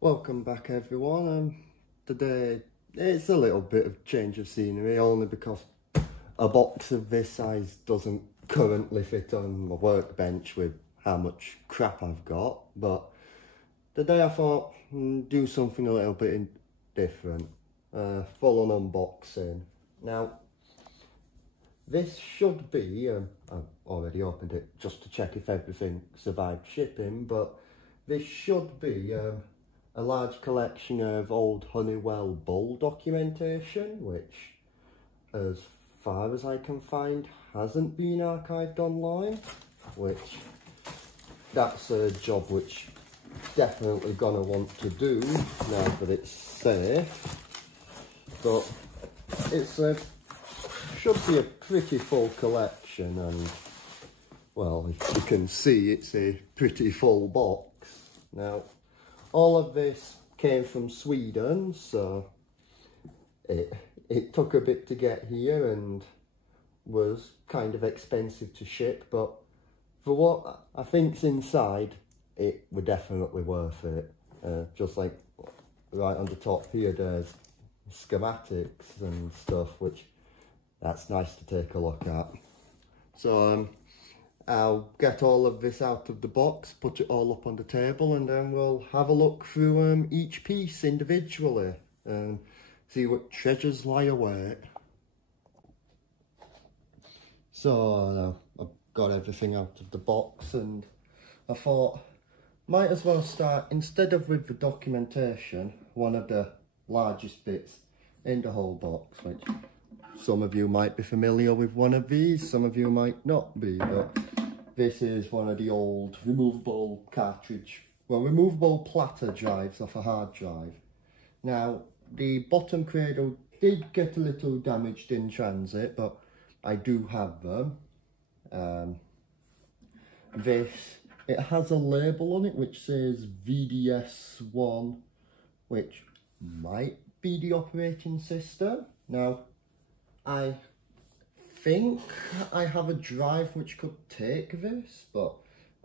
Welcome back everyone. Today it's a little bit of change of scenery only because a box of this size doesn't currently fit on my workbench with how much crap I've got, but today I thought do something a little bit different, full on unboxing. Now this should be, I've already opened it just to check if everything survived shipping, but this should be a large collection of old Honeywell Bull documentation, which, as far as I can find, hasn't been archived online, which that's a job which definitely gonna want to do now that it's safe. But it's should be a pretty full collection, and well, if you can see, it's a pretty full box. Now all of this came from Sweden, so it took a bit to get here and was kind of expensive to ship, but for what I think's inside, it were definitely worth it. Just like right on the top here, there's schematics and stuff, which that's nice to take a look at. So I'll get all of this out of the box, put it all up on the table, and then we'll have a look through each piece individually and see what treasures lie away. So I've got everything out of the box, and I thought might as well start, instead of with the documentation, one of the largest bits in the whole box, which some of you might be familiar with one of these, some of you might not be, but this is one of the old removable removable platter drives off a hard drive. Now, the bottom cradle did get a little damaged in transit, but I do have them. It has a label on it which says VDS1, which might be the operating system. Now, I think I have a drive which could take this, but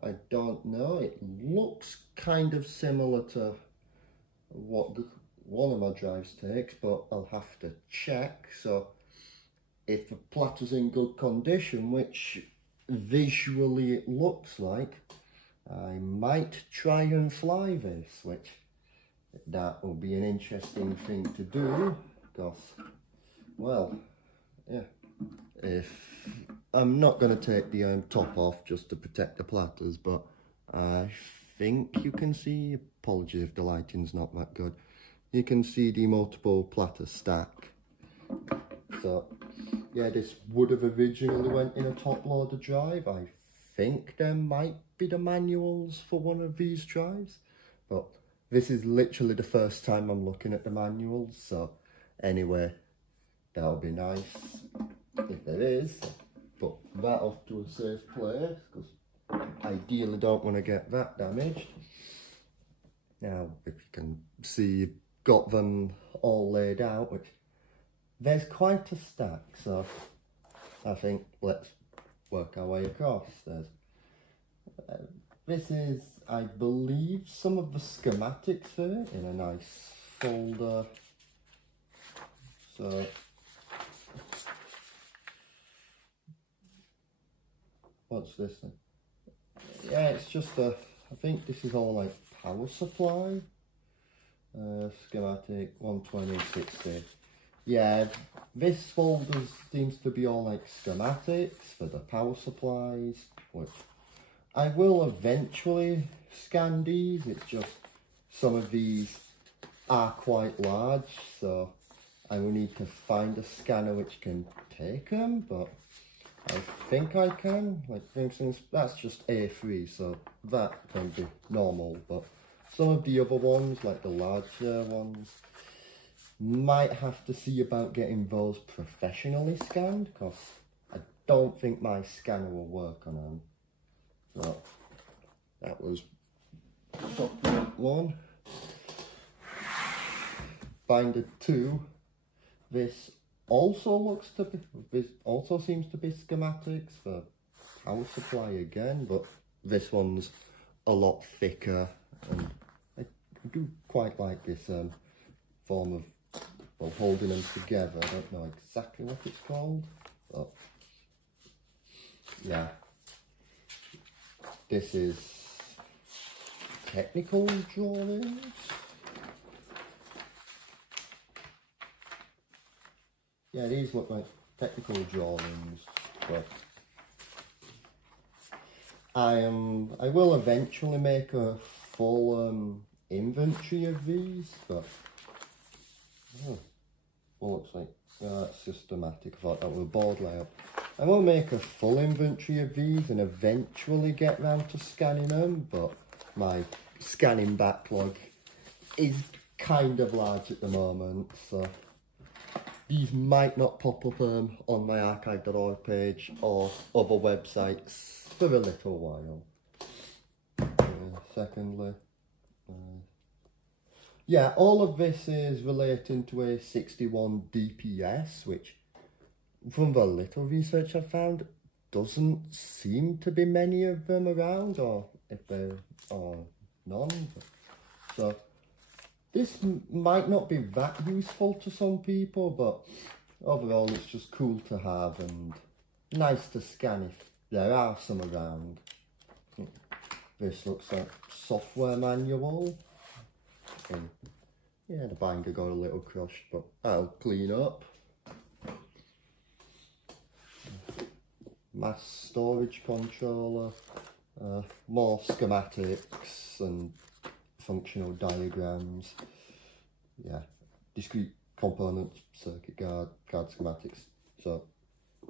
I don't know. It looks kind of similar to what one of my drives takes, but I'll have to check. So if the platter's in good condition, which visually it looks like, I might try and fly this, which that will be an interesting thing to do, because, well, yeah. If I'm not going to take the top off just to protect the platters, but I think you can see, apologies if the lighting's not that good, you can see the multiple platter stack. So yeah, this would have originally went in a top loader drive. I think there might be the manuals for one of these drives, but this is literally the first time I'm looking at the manuals, so anyway, that'll be nice. If there is, put that off to a safe place, because ideally don't want to get that damaged. Now, if you can see, you've got them all laid out, which there's quite a stack, so I think let's work our way across. This is, I believe, some of the schematics for it in a nice folder. So what's this then? Yeah, it's just I think this is all like power supply. Schematic 120/60. Yeah, this folder seems to be all like schematics for the power supplies, which I will eventually scan these. It's just some of these are quite large, so I will need to find a scanner which can take them, but I think I can. Like, for instance, that's just A3, so that can be normal, but some of the other ones, like the larger ones, might have to see about getting those professionally scanned, because I don't think my scanner will work on them. So that was document 1. Binder 2. This also seems to be schematics for power supply again, but this one's a lot thicker, and do quite like this form of, well, holding them together. I don't know exactly what it's called, but yeah, this is technical drawings. Yeah, these look like technical drawings, but I will eventually make a full inventory of these, but looks like that's systematic. I thought that was a board layout. I will make a full inventory of these and eventually get round to scanning them, but my scanning backlog is kind of large at the moment, so these might not pop up on my archive.org page or other websites for a little while. Secondly, yeah, all of this is relating to a 61 DPS, which from the little research I've found doesn't seem to be many of them around, or if there are none. So this might not be that useful to some people, but overall it's just cool to have and nice to scan if there are some around. This looks like software manual. And yeah, the binder got a little crushed, but I'll clean up. Mass storage controller, more schematics and functional diagrams. Yeah, discrete components, circuit card schematics. So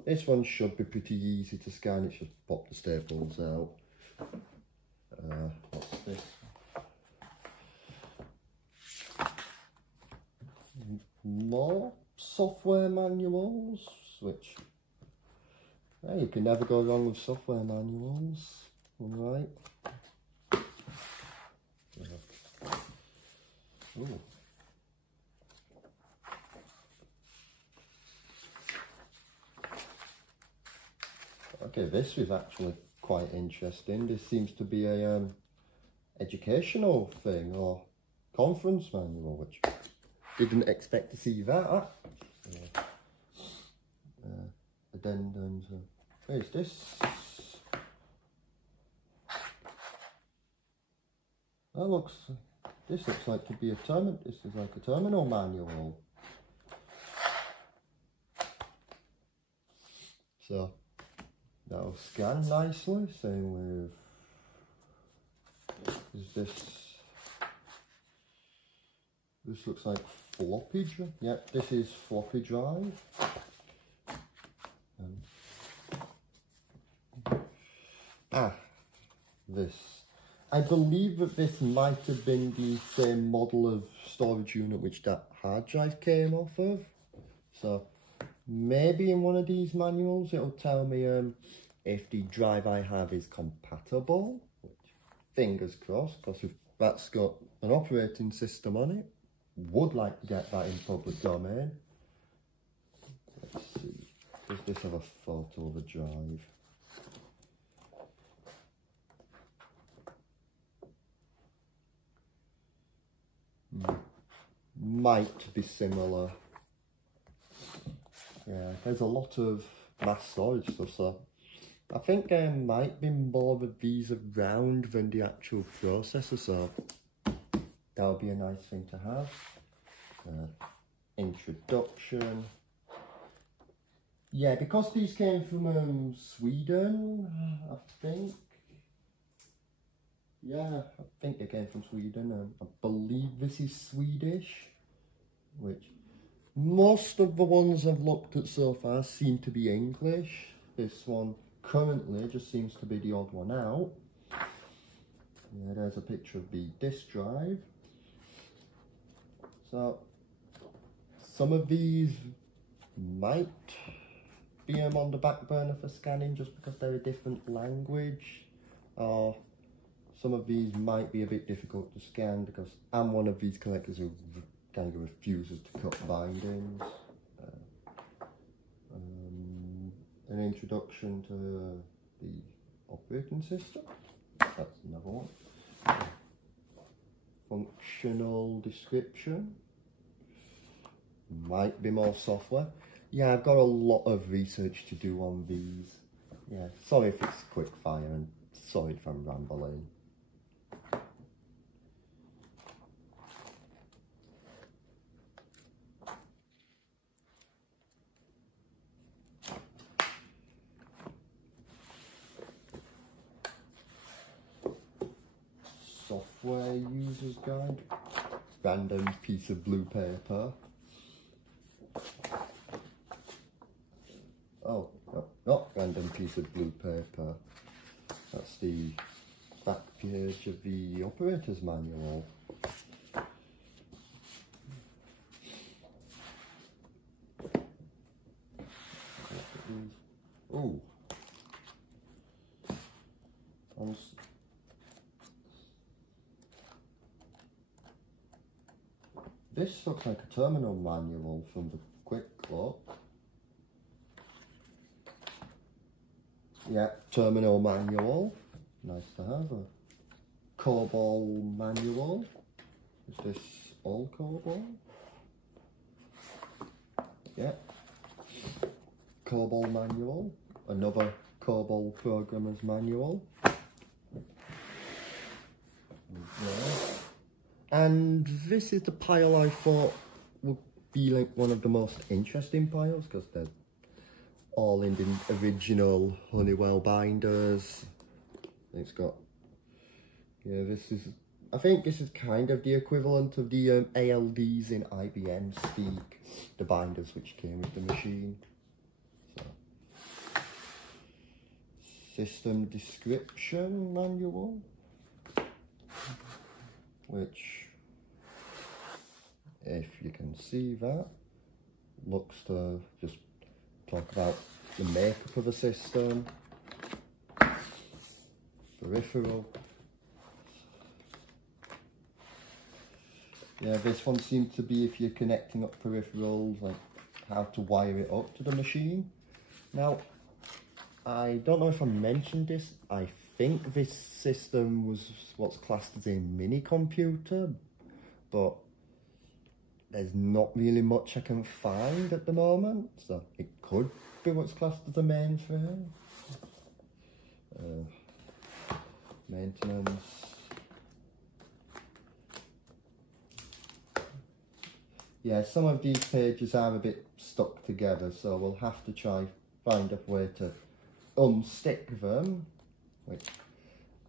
this one should be pretty easy to scan. It's just pop the staples out. What's this? More software manuals, which, hey, you can never go wrong with software manuals, alright. Ooh. Okay, this is actually quite interesting. This seems to be a educational thing or conference manual, which didn't expect to see that. Addendums. What is this? This looks like to be a terminal. This is like a terminal manual. So that'll scan nicely. Same with. Is this? This looks like floppy drive. Yep, this is floppy drive. This. I believe that this might have been the same model of storage unit which that hard drive came off of. So maybe in one of these manuals it'll tell me if the drive I have is compatible. Which, fingers crossed, because if that's got an operating system on it, would like to get that in public domain. Let's see. Does this have a photo of a drive? Might be similar. Yeah, there's a lot of mass storage stuff, so I think there might be more of these around than the actual processor, so that would be a nice thing to have. Introduction. Yeah, because these came from Sweden, I think. Yeah, I think they came from Sweden. I believe this is Swedish, which most of the ones I've looked at so far seem to be English. This one currently just seems to be the odd one out. Yeah, there's a picture of the disk drive. So some of these might be on the back burner for scanning just because they're a different language, or some of these might be a bit difficult to scan because I'm one of these collectors who kind of refuses to cut bindings. An introduction to the operating system. That's another one. functional description. Might be more software. Yeah, I've got a lot of research to do on these. Yeah, sorry if it's quick fire and sorry if I'm rambling. Software user's guide. Random piece of blue paper. Oh, no, not random piece of blue paper. That's the back page of the operator's manual. Oh. This looks like a terminal manual from the quick look. Yeah, terminal manual. Nice to have. A COBOL manual. Is this all COBOL? Yeah. COBOL manual. Another COBOL programmer's manual. And this is the pile I thought would be like one of the most interesting piles because they're all in the original Honeywell binders. It's got, yeah, this is, I think this is kind of the equivalent of the ALDs in IBM speak, the binders which came with the machine. So, system description manual, which, if you can see that, looks to just talk about the makeup of a system, peripheral. Yeah, this one seems to be if you're connecting up peripherals, like how to wire it up to the machine. Now, I don't know if I mentioned this, I think this system was what's classed as a mini computer, but there's not really much I can find at the moment, so it could be what's classed as a mainframe. Maintenance. Yeah, some of these pages are a bit stuck together, so we'll have to try find a way to unstick them. Which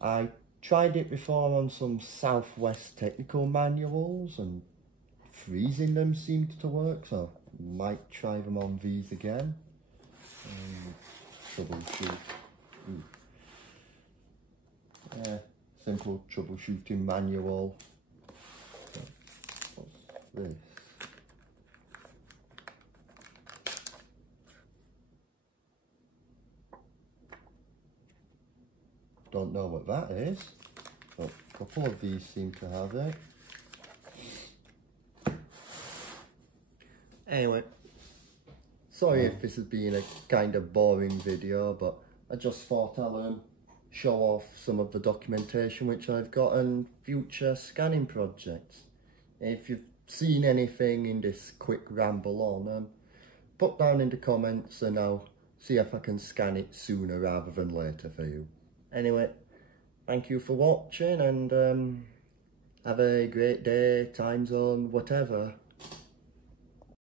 I tried it before on some Southwest technical manuals and freezing them seemed to work, so might try them on these again. Troubleshoot. Yeah, simple troubleshooting manual. What's this? Don't know what that is, but a couple of these seem to have it. Anyway, sorry if this has been a kind of boring video, but I just thought I'll show off some of the documentation which I've got on future scanning projects. If you've seen anything in this quick ramble on, put down in the comments and I'll see if I can scan it sooner rather than later for you. Anyway, thank you for watching and have a great day, time zone, whatever.